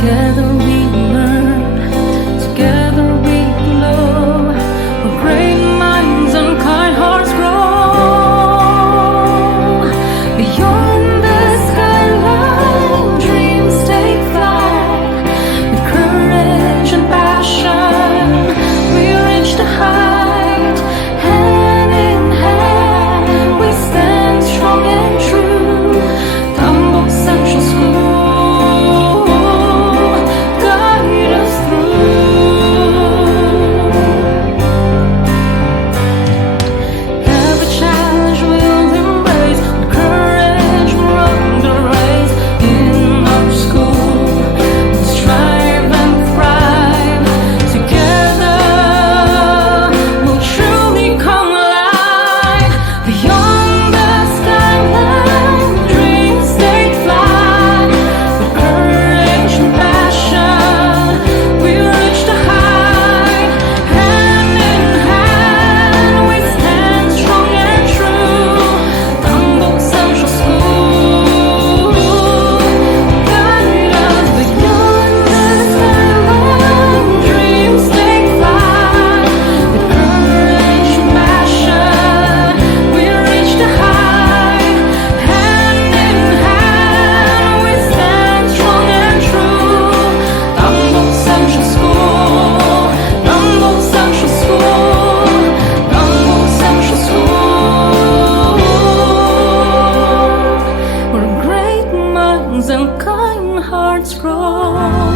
Together we learn, together we glow. Where great minds and kind hearts grow. Beyond the skyline, dreams take flight. With courage and passion, we reach the height. Hand in hand, we stand strong and true. Tambo Central School, guide us through. Every challenge we'll embrace, with courage we'll run the race. In our school, we'll strive and thrive. Together, we'll truly come alive. Beyond the skyline, dreams take flight. With courage and passion, we reach the height. Hand in hand, we stand strong and true. Tambo Central School, guide us. Beyond the skyline, dreams take flight. With courage and passion, we reach the height. Hand in hand, we stand strong and true. Tambo Central School, Tambo Central School, Tambo Central School. Where great minds and kind hearts grow.